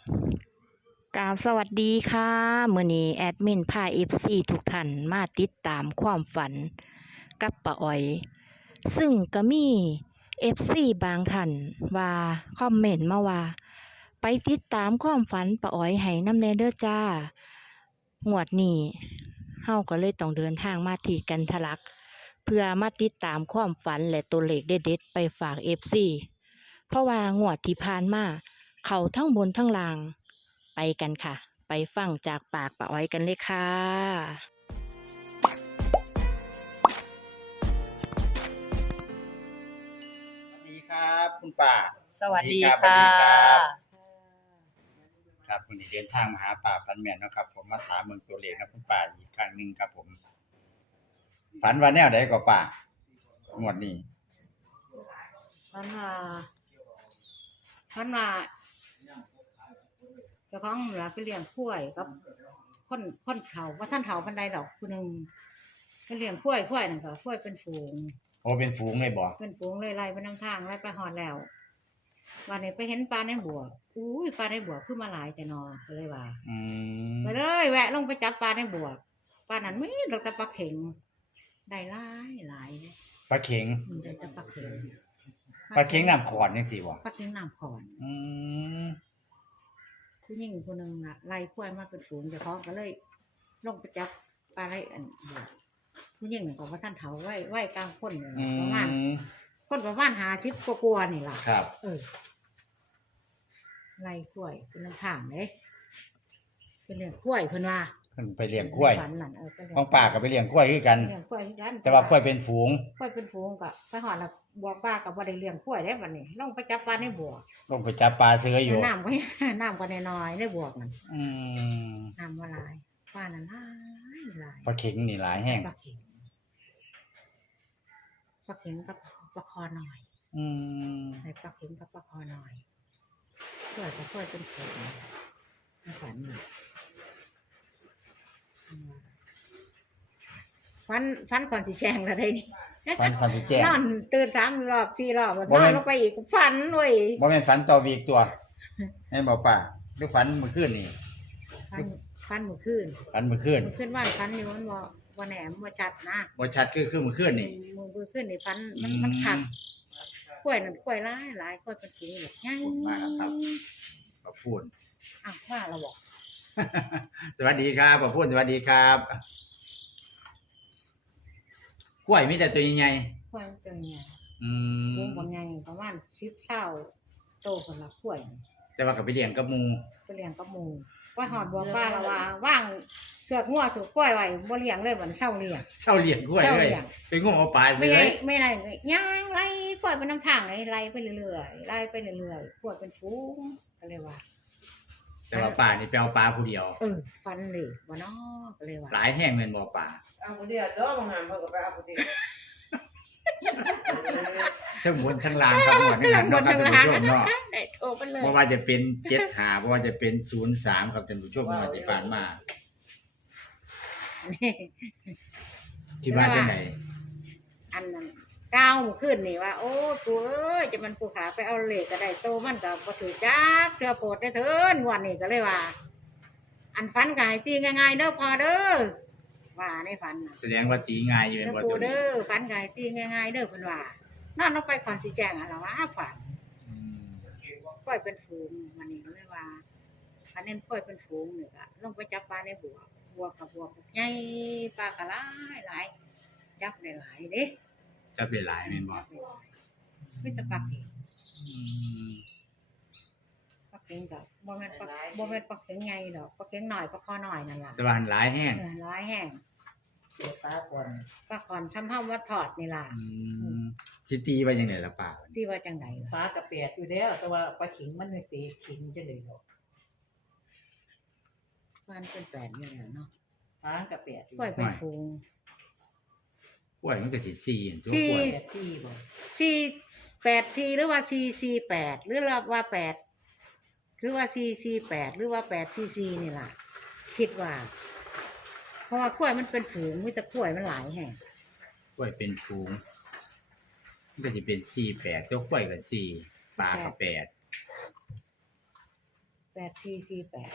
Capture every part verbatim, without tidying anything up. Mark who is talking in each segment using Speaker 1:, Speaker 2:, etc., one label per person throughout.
Speaker 1: กราบสวัสดีค่ะมื้อนี้แอดมินพา เอฟ ซี ทุกท่านมาติดตามความฝันกับป้าอ้อย ซึ่งก็มี เอฟ ซี บางท่านว่าคอมเมนต์มาว่า ไปติดตามความฝันป้าอ้อยให้นำแหน่เด้อจ้างวดนี้เฮาก็เลยต้องเดินทางมาที่กันทะลัก เพื่อมาติดตามความฝันและตัวเลขเด็ดๆไปฝาก เอฟ ซี เพราะว่างวดที่ผ่านมาเข้าทั้งบนทั้งล่าง ไปกันค่ะ ไปฟังจากปากป้าอ้อยกันเลยค่ะ
Speaker 2: สวัสดีครับคุณป่า
Speaker 1: สวัสดี
Speaker 2: สวัส
Speaker 1: ค่ะ
Speaker 2: ดีครับครับวันนี้เดินทางมาหาป่าฝันแม่นเนาะครับ ผมมาถามเมืองตัวเลขนะคุณป่าอีกครั้งหนึ่งครับ ผม ฝันว่าแนวใดก็ป่างวดนี้
Speaker 3: พันว่าพันว่าเจ้าของหลานไปเลี้ยงกล้วยกับคนคนเฒ่าว่าท่านเฒ่าพันใดดอกคนหนึ่งไปเลี้ยงกล้วยกล้วยนั่นก็กล้วยเป็นฝูง
Speaker 2: โอ้เป็นฝูงเลยบ่
Speaker 3: เป็นฝูงเลยไล่ไปนำทางไล่ไปหอดแล้ววันนี้ไปเห็นปลาในบัวอุ้ยปลาในบัวขึ้นมาหลายแต่นอก็เลยว่า
Speaker 2: อืม
Speaker 3: ไปเลยแวะลงไปจับปลาในบัวปลานั้นมีแต่ปลาเข็งได้หลายหลายเลย
Speaker 2: ปลาเข็ง
Speaker 3: อืมได้แต่ปลาเข็ง
Speaker 2: ปลาเข็งน้ำขอนจังซี่บ่
Speaker 3: ปลาเข็งน้ำขอน
Speaker 2: อืม
Speaker 3: ผู้หญิงคนหนึ่งน่ะไล่กล้วยมาเป็นฝูงเจ้าของก็เลยลงไปจับปลาไหลอันเดียวผู้หญิงน่ะก็ว่าท่านเฒ่าไว้ไว้กลางคนนี่
Speaker 2: อื
Speaker 3: ล่ะประมาณ
Speaker 2: ม
Speaker 3: คนประมาณหาชิปกลัวาๆนี่ล่ะ
Speaker 2: ครับ
Speaker 3: เออไล่กล้วยเป็นลำทางเลยเป็นเรื่องกล้วยเพิ่นว่า
Speaker 2: เพิ่นไปเลี้ยงกล้วย
Speaker 3: ฝันนั่นเออเป็นเรื่
Speaker 2: ของป่าก็ไปเลี้ยงกล้วยคือกัน
Speaker 3: เลี้ยงกล้วยคือกัน
Speaker 2: แต่ว่ากล้วยเป็นฝูง
Speaker 3: กล้วยเป็นฝูงก็ไปหอดแล้วบัวป้ากับบ่ได้เลี้ยงกล้วยได้บัดนี้ลงไปจับปลาในบัว
Speaker 2: ลงไปจับปลาเสืออยู่
Speaker 3: น้ำก็ น้ำก็น้อยๆในบัวนั่น
Speaker 2: อืม
Speaker 3: น้ำว่าหลายปลานั้นหลายหลาย
Speaker 2: ปลาเข็งนี่หลายแห้ง
Speaker 3: ปลาเข็งปลาเข็งกับปลาคอหน่อย
Speaker 2: อืม
Speaker 3: ในปลาเข็งกับปลาคอหน่อยเพื่อจะเพื่อเป็นผงในฝันน่ะอืมฝันฝันก่อนสิแจงแล้วได้นี่
Speaker 2: ฝันฝันสิแจ้ง
Speaker 3: นอนตื่นสามรอบสี่รอบแล้ว
Speaker 2: บ่
Speaker 3: น
Speaker 2: แม่
Speaker 3: อน
Speaker 2: น
Speaker 3: ลงไปอีกฝันเว้ย
Speaker 2: บ่แม่นฝันต่อวีกตัวให้บอกป่าหรือฝันเมื่อคืนนี่
Speaker 3: ฝันฝันเมื่อคืน
Speaker 2: ฝันเมื่อคืน
Speaker 3: เมื่อคืนว่านฝันอยู่มันบ่บ่แหนมบ่ชัดนะ
Speaker 2: บ่ชัดคือคือเมื่อคืนนี่
Speaker 3: มือมือขึ้นในฟันมัน
Speaker 2: อืม
Speaker 3: มันขัดกล้วยนั่นกล้วยหลายหลายกล้วยเป็นถุงแบบง่าย
Speaker 2: ขอบคุณมากครับ บ่พูด
Speaker 3: อ้าวว่าเราบอก
Speaker 2: สวัสดีครับบ่พูดสวัสดีครับกล้วยมีแต่ตัวใหญ่
Speaker 3: กล้วยมันเป็นไง
Speaker 2: ๆอื
Speaker 3: ว
Speaker 2: ม
Speaker 3: งบางไงประมาณสิบเท่าโตสำหรับกล้วย
Speaker 2: แต่ว่าก็ไปเลี้ยงกับหมู่
Speaker 3: ไปเลี้ยงกับหมูว่าหอดบัวป้าละว่าว่างเสือกงัวถูกกล้วยไว้บ่เลี้ยงเลยวันเช้าเลี้ยง
Speaker 2: เช่าเลี้ยงกล้วย
Speaker 3: เช่า
Speaker 2: เลย
Speaker 3: เลี้ยง
Speaker 2: ไปงมเอาปลา
Speaker 3: ไม่
Speaker 2: เสือ
Speaker 3: ได้ไม่ได้เลยย่างไล่กล้วยไปน้ำทางเลยไล่ไปเรื่อยๆไล่ไปเรื่อยๆกล้วยเป็นฟูงก็เลยว่า
Speaker 2: แต่ว่าปลานี่ไปเอาปลาผู้เดียว
Speaker 3: เออฟันเลยบ่เนาะก็เลยว่า
Speaker 2: หลายแห้งแม่นบ่ปลา
Speaker 4: เอาคนเดียวเด้อบางงานเพิ่นก็ไปเอาคนเดียว
Speaker 2: ทั้งบนทั้งล่างครับหมดในนั้นเนาะครับท่านผู้ชมเนาะ
Speaker 3: ได้โทรไปเลย
Speaker 2: บ่ว่าจะเป็นเจ็ดห้าบ่ว่าจะเป็นศูนย์สามครับท่านผู้ชมเนาะที่ผ่านมา
Speaker 3: นี่
Speaker 2: ที่ว่าจังได๋
Speaker 3: อันนั้นก้าวขึ้นนี่ว่า โอ้ตัวเอ้ยจะมันผู้ขาไปเอาเหล็กก็ได้โตมันก็บ่ถือจักเสื้อโปรดได้เถินงวดนี้ก็เลยว่า อันฟันก็ให้ตีง่ายๆเด้อพอเด้อว่าในฝันน่ะ
Speaker 2: แสดงว่าตีง่ายอยู่
Speaker 3: เด้
Speaker 2: แม่
Speaker 3: อน
Speaker 2: บ่
Speaker 3: ปู
Speaker 2: ตัวนี้
Speaker 3: เด้อฟันก็ให้ตีง่ายๆเด้อเพิ่นว่านอนลงไปก่อนสิแจ้งอะล่ะว่าฝัน
Speaker 2: อืม
Speaker 3: ปล่อยเป็นฝูงวันนี้ก็เลยว่าอันนั้นปล่อยเป็นฝูงนี่ก็ลงไปจับปลาในบัวบัวกับบัวกับใหญ่ปลาก็หลายหลายจับได้หลายเด้
Speaker 2: จะเป็นหลายแม่นบ่
Speaker 3: ไม่จะปลาเข็ง
Speaker 2: อืม
Speaker 3: ปลาเข็งกับบ่แม่นปลาบ่แม่นปลาเข็งใหญ่ดอกปลาเข็งหน่อยปลาคอหน่อยนั่นล่ะ
Speaker 2: แต่ว่าหลายแห้ง
Speaker 3: เออร้ายแห้ง
Speaker 4: เสียตาก่อน
Speaker 3: ปลาคอนทำห้าว่าถอดนี่ล่ะ
Speaker 2: อืมสิตีไว้จังได๋ล่ะป้า
Speaker 3: ที่ว่าจังไดล่ะ
Speaker 4: ฟ้ากระเปียดอยู่แล้วแต่ว่าปลาขิงมันไม่ตีขิงจะเลยหรอก
Speaker 3: มันเป็นแปดนี่แหละเนาะ
Speaker 4: ฟ้ากระเปียดอยู่
Speaker 3: ปล่อยเป็นฝูง
Speaker 2: กล้วยมันก็สิสี่อันตัว
Speaker 3: สี่
Speaker 2: กล้วย
Speaker 4: แปดที่บ่
Speaker 3: สี่แปดสี่หรือว่าสี่สี่แปดหรือว่าแปดหรือว่าสี่สี่แปดหรือว่าแปดสี่สี่นี่ล่ะ คิดว่า เพราะว่ากล้วยมันเป็นฝูงมิตรกล้วยมันหลายแห่ง
Speaker 2: กล้วยเป็นฝูงมันก็สิเป็นสี่แปดตัวกล้วยก็สี่ปลาก็แปด
Speaker 3: แปดสี่สี่แปด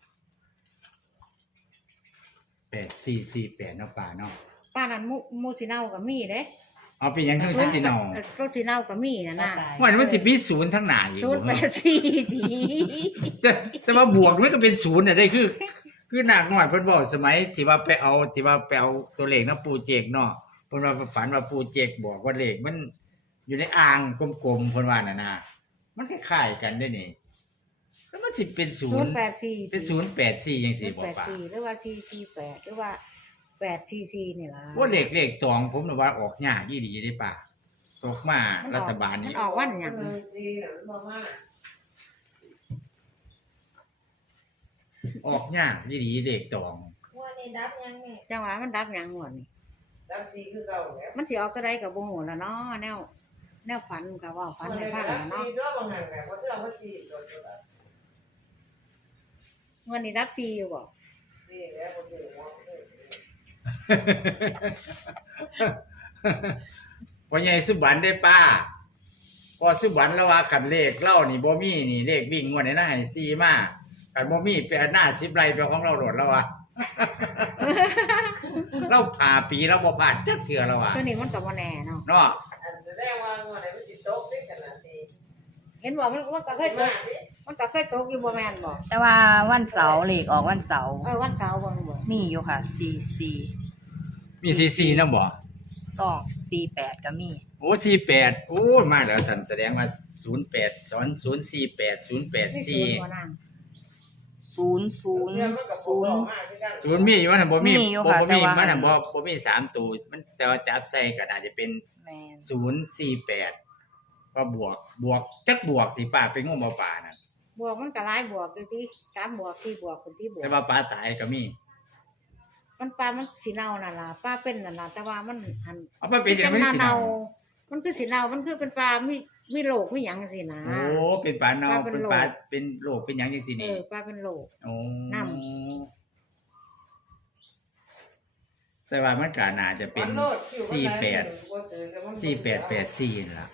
Speaker 2: แปดสี่สี่แปดเนาะป่าเนาะ
Speaker 3: ป้านั้นมูมูสิเน่ากับมีเด้
Speaker 2: เอาเป็นหยังคือสิเนา
Speaker 3: เออก็สิเน่ากับมีนะน่ะ
Speaker 2: ว่ามันสิมีศูนย์ทั้งหน้าอยู่
Speaker 3: ศูนย์แปดสี่ดี
Speaker 2: แต่แต่ว่าบวกมันก็เป็นศูนย์น่ะได้คือ คือหนักหน่อยเพิ่นบอกสมัยที่ว่าไปเอาที่ว่าไปเอาตัวเลขนะปูเจกเนาะเพิ่นว่าฝันว่าปูเจกบอกว่าเลขมันอยู่ในอ่างกลมๆเพิ่นว่าน่ะนะมันคล้ายๆกันได้นี่แล้วมันสิเป็นศู
Speaker 3: ศู
Speaker 2: น
Speaker 3: น
Speaker 2: ย์
Speaker 3: ย์แปดสี่
Speaker 2: เป็นศูนย์แปดสี่จัง
Speaker 3: ศู
Speaker 2: ซี่
Speaker 3: นย์
Speaker 2: บ่
Speaker 3: แปด
Speaker 2: ป่ะ
Speaker 3: สี่หรือว่าสี่สี่แปดหรือว่าแปดสี่สี่นี่ล่ะ
Speaker 2: ว่าเลขเลขตองผมน่ะว่าออกยากอีหลีเด้ป่ะตกมารัฐบาล
Speaker 3: มั
Speaker 2: นี้
Speaker 3: นออกวันหยัง
Speaker 2: ออกยากอีหลีเลขตอง
Speaker 5: ว่านี่ดับยังนี่
Speaker 3: จังหวะมันดับหยังงวดนี่
Speaker 4: ดับซีคือเก่าแล้ว
Speaker 3: มันสิออกตัวใดก็บ่ฮู้ล่ะเนาะแนวแนวฝันก็เว้าฝันให้ฟังล่ะเนาะ
Speaker 4: ด้วยบางหันแบบว่าเรื่องว่าซีโดนตัว
Speaker 3: วันนี้ดับสี่อยู่บ่
Speaker 4: ซีแล้วคนอื่นว่า
Speaker 2: พ่อใหญ่สุบันได้ป้าพอสุบันแล้วว่าคันเลขเล่านี่บ่มีนี่เลขวิ่งงวดนี้นะให้สี่มาคันบ่มีไปอันหน้าสิบไร่ไปของเราโดดแล้วว่ะ เราผ่าปีเราบ่ผ่านจักเทื่อแล้วว่ะ
Speaker 3: ตัวนี้มันก็บ่แน่เนาะ
Speaker 2: เนาะ
Speaker 4: อันแสดงว่าวันไหนมันสิตกได้ขนาดนี้
Speaker 3: เห็นบ่มันมันก็เคยตกมันก็เคยตกอยู่บ่แม่นบ่
Speaker 1: แต่ว่าวันเสาร์เลขออกวันเสาร์
Speaker 3: เออวันเสาร์เบิ่งเบิ่ง
Speaker 1: มีอยู่ค่ะสี่สี่
Speaker 2: มีสี่สี่นำบ่
Speaker 1: ต้องสี่แปดก็มี
Speaker 2: โอ้สี่แปดโอ้มาแล้วสันแสดงว่าศูนย์แปดสอนศูนย์สี่แปดศูนย์แปด
Speaker 3: นี่
Speaker 2: สี่
Speaker 3: บ่นาง
Speaker 1: ศูนย์ศูนย์
Speaker 4: เรื่องมันกับ
Speaker 1: ศูนย์
Speaker 4: มากที่กัน
Speaker 2: ศูนย์มีอยู่มันน่ะบ่มี
Speaker 1: มีอยู่
Speaker 2: บ่
Speaker 1: ค่ะ
Speaker 2: บ่มี
Speaker 1: แต่ว่ามั
Speaker 2: มันน่ะบ่บ่มีสามตัวมันแต่ว่าจับใส่ก็น่าจะเป็น
Speaker 1: แมน
Speaker 2: ศูนย์สี่แปดก็บวกบวกจักบวกสิป้าไปงมเอาป่านั่น
Speaker 3: บวกมันก็หลายบวกอยู่ที่สามบวกสี่บวกคนที่บวก
Speaker 2: แต่ว่าป่าตายก็มี
Speaker 3: มันปลามันสิเน่านั่นล่ะปลาเป็นนั่นล่ะแต่ว่ามันหัน
Speaker 2: เอาไปเป็นจังได๋สิเนา
Speaker 3: มันคือสิเน่ามันคือเป็นปลามีมีโรคมีหยังจังซี่นะ
Speaker 2: โอ้เป็นป่าเนา
Speaker 3: ปลาเป็น
Speaker 2: เป็น
Speaker 3: โรค
Speaker 2: ป่าเป็นโรคเป็นหยังจังซี่
Speaker 3: เอ
Speaker 2: นี่
Speaker 3: อปลาเป็นโรค
Speaker 2: โอ้
Speaker 3: น้
Speaker 2: แต่ว่ามันก็น่าจะเป็นสี่แปด สี่แปดแปดสี่นั่นล่ะ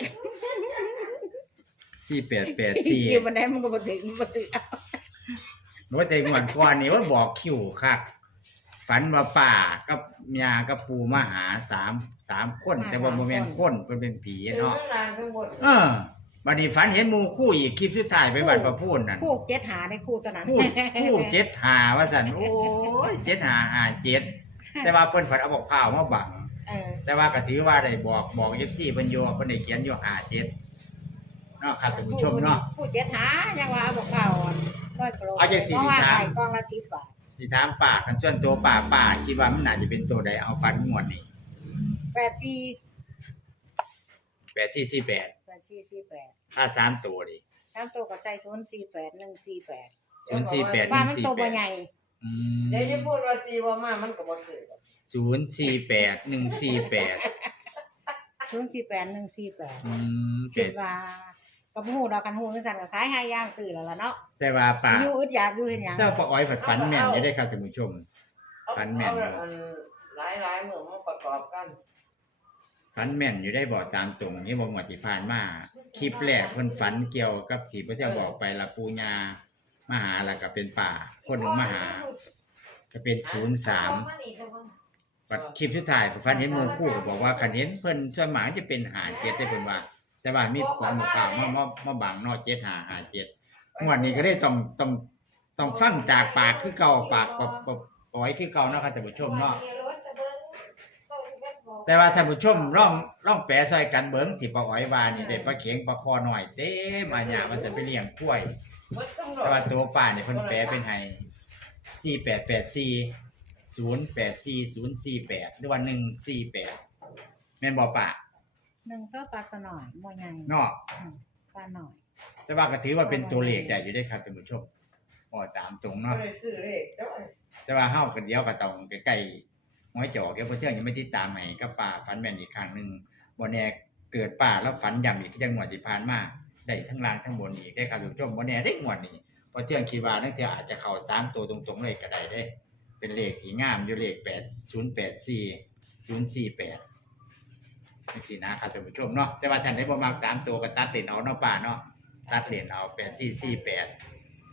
Speaker 2: สี่แปดแปดสี่
Speaker 3: คิวมันได้มันก็บ่ถึงบ่ถึงเอา
Speaker 2: ว่าแต่งวดก่อนนี่ว่าบอกคิวคักฝันว่าป่ากับยากับปูมาหาสามสามคนแต่ว่าบ่แม่นคนเพิ่นเป็นผีเนาะ
Speaker 4: ทั้งนานทั้งหมด
Speaker 2: เออบัดนี้ฝันเห็นหมู่คู่อีกคลิปสุดท้ายไปวัดประพูนนั่น
Speaker 3: คู่เจ็ดหาในคู่ตัวนั้น
Speaker 2: คู่คู่เจ็ดหาว่าซั่นโอ้ยเจ็ดหาหาเจ็ดแต่ว่าเพิ่นฝันเอาบอกข้าวมาบัง
Speaker 3: เออ
Speaker 2: แต่ว่าก็ถือว่าได้บอกบอก เอฟ ซี เพิ่นอยู่เพิ่นได้เขียนอยู่ห้าเจ็ดเนาะครับท่านผู้ชมเนาะ
Speaker 3: คู่เจ็ดหายังว่าบอกเก่าร้อยกิโล
Speaker 2: เอาจังสี่สิบสาม
Speaker 3: กองละสิบบาท
Speaker 2: สิถามป้าคันส่วนตัวป้าป้าคิดว่ามันน่าจะเป็นตัวใดเอาฝันงวดนี้
Speaker 3: แปดสี่
Speaker 2: แปดสี่สี่แปด
Speaker 3: แปดสี่สี่แปด
Speaker 2: ถ้าสามตัวดิ
Speaker 3: สามตัวกับใจศูนย์สี่แปดหนึ่งสี่แปด
Speaker 2: ศูนย์สี่แปดห
Speaker 3: ว่า
Speaker 2: นึ่ง
Speaker 3: มัน
Speaker 2: สี่
Speaker 3: ตัว
Speaker 2: แป
Speaker 3: บ่
Speaker 2: ด
Speaker 3: ใหญ่
Speaker 2: อื
Speaker 4: เดี๋ยวจะ
Speaker 2: ม
Speaker 4: พูดว่าซีว่ามามันก็บ่ซื้อ
Speaker 2: ศูนย์สี่แปดหนึ่งสี่แปด
Speaker 3: ศูนย์สี่แปดหนึ่งสี่แปด
Speaker 2: อืม
Speaker 3: คิ
Speaker 2: เป็
Speaker 3: ด
Speaker 2: ด
Speaker 3: ว่ากับหูดอกกันหูจังซั่นก็ขายให้ย่างซื้อแล้วล่ะเนาะ
Speaker 2: แต่ว่าป้า
Speaker 3: อยู่อึดอยากอยู่เฮ็ดหยัง
Speaker 2: เจ้าป้าอ้อยผัดฝันแม่นอยู่ได้อครับท่านผู้ชม ฝันแม่นอยู่
Speaker 4: หลายหลายๆเมืองมาประกอบกัน
Speaker 2: ฝันแม่นอยู่ได้บอกตามตรงนี่บ่งวดที่ผ่านมาคลิปแรกเพิ่นฝันเกี่ยวกับที่พระเจ้าบอกไปละปูญามาหาแล้วก็เป็นป่าคนหนึ่งมาหา ก็เป็นศูนย์สามบัดคลิปสุดท้ายฝันเห็นหมู่คู่ก็บอกว่าคันเห็นเพิ่นส่วนมากจะเป็นหาเจ็ดได้เพิ่นว่า แต่ว่ามีของหมู่ข่าวมามามาบังเนาะเจ็ดหาหาเจ็ดงวดนี้ก็ได้ต้องต้องต้องฟังจากปากคือเก่าปากปะปะปล่อยคือเก่าเนาะครับท่านผู้ชมเนาะ แต่ว่าท่านผู้ชมร่องร่องแปรซอยกันเบิ้งที่ปลาอ้อยว่านี่ได้ปลาเข็งปลาคอหน่อยเต็มอันหยามันจะไปเลี้ยงกล้วย แต่ว่าตัวป่าเนี่ยเพิ่นแปรเป็นให้สี่แปดแปดสี่ศูนย์แปดสี่ศูนย์สี่แปดหรือว่าหนึ่งสี่แปดแม่นบ่ป่า
Speaker 3: หนึ่งก็ปลาตัวหน่อยบ่ใหญ่
Speaker 2: เนาะ
Speaker 3: อืมปลาหน่อย
Speaker 2: แต่ว่าก็ถือว่าเป็นตัวเลขได้อยู่ได้ครับท่านผู้ชมอ๋อตามตรง
Speaker 4: ก็
Speaker 2: เนาะ
Speaker 4: เลยซื้อเลขเจ้า
Speaker 2: แต่ว่าเฮาก็เดี๋ยวก็ต้องใกล้ๆห้อยจอกเดี๋ยวเพิ่นเที่ยงยังไม่ติดตามให้กับป่าฝันแม่นอีกครั้งหนึงบ่แน่เกิดป่าแล้วฝันย้ำอีกที่จังหวัดที่ผ่านมาได้ทั้งล่างทั้งบนอีกได้ครับท่านผู้ชมบ่แน่ได้งวดนี้เพราะเที่ยงคิดว่านักเที่ยอาจจะเข้าสามตัวตรงๆเลยก็ได้เด้ เป็นเลขที่งามอยู่เลขแปด ศูนย์แปดสี่ ศูนย์สี่แปดจังซี่นะครับท่านผู้ชมเนาะแต่ว่าท่านได้บ่มักสามตัวก็ตัดเลนเอาเนาะป่าเนาะตัดเลนเอาแปดสี่สี่แปด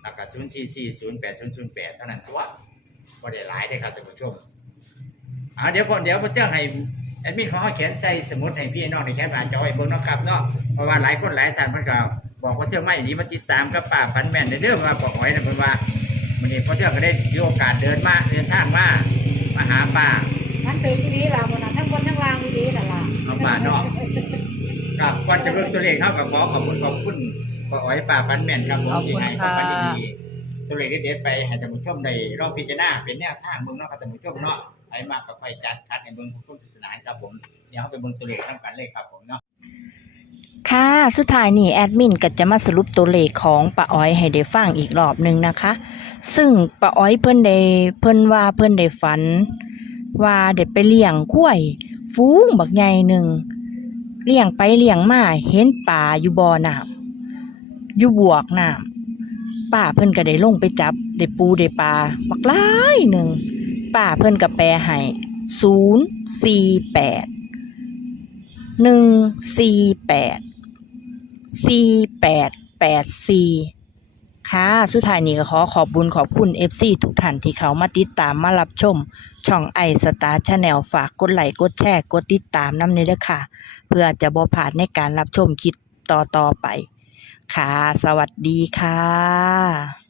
Speaker 2: แล้วก็ศูนย์ สี่ สี่ ศูนย์ แปด ศูนย์ ศูนย์ แปดเท่านั้นตัวบ่ได้หลายเด้อครับท่านผู้ชมอ่าเดี๋ยวพอเดี๋ยวพอเจ้าให้แอดมินของเฮาเขียนใส่สมุดให้พี่น้องในแคปหน้าจอไว้เบิ่งเนาะครับเนาะเพราะว่าหลายคนหลายท่านเพิ่นก็บอกว่าเจ้าไม่นี้มาติดตามกับป้าฝันแม่นเด้อว่าป้าอ้อยน่ะเพิ่นว่ามื้อนี้พอเจ้าก็ได้มีโอกาสเดินมาเดินทางมามาหาป้า
Speaker 3: มันตื่นที่นี้ล่ะบ่น่ะทั้งบนทั้งล่างที่นี้นั่นล่ะ
Speaker 2: เอาป้าเนาะครับก่อนจะเบิ่งตัวเลขเฮาก็ขอขอบคุณขอบคุณป้าอ้อยป้าฝันแม่นครับผมที่ให้ความฝันดีๆตัวเลขเด็ดๆไปให้ท่านผู้ชมได้ลองพิจารณาเป็นแนวทางเบิ่งเนาะครับท่านผู้ชมเนาะไปมากก็ค่อยจัดคัดให้เบิ่งผู้สนานครับผมเดี๋ยวเฮาไปเบิ่งตัวเลขนํกันเลยครับผมเนาะ
Speaker 1: ค่ะสุดท้ายนี่แอดมินก็จะมาสรุปตัวเลขของป้าอ้อยให้ได้ฟังอีกรอบหนึ่งนะคะ ซึ่งป้าอ้อยเพิ่นได้เพิ่นว่าเพิ่นได้ฝัน ว่าเด็ดไปเลี้ยงข้วยฟูงบักใหญ่หนึ่งเลี้ยงไปเลี้ยงมาเห็นป่าอยู่บ่อน้ำอยู่บวกน้ำป้าเพิ่นก็ได้ลงไปจับได้ปูได้ปลาบักหลายหนึ่งป้าเพิ่นก็แปลให้ศูนย์สี่แปดหนึ่งสี่แปดสี่แปดแปดสี่ค่ะสุดท้ายนี้ก็ขอขอบบุญขอบคุณ เอฟ ซี ทุกท่านที่เขามาติดตามมารับชมช่องไอสตาร์ชาแนลฝากกดไลค์กดแชร์กดติดตามนำเด้อค่ะ เพื่อจะบ่พลาดในการรับชมคลิปต่อๆไป ค่ะ สวัสดีค่ะ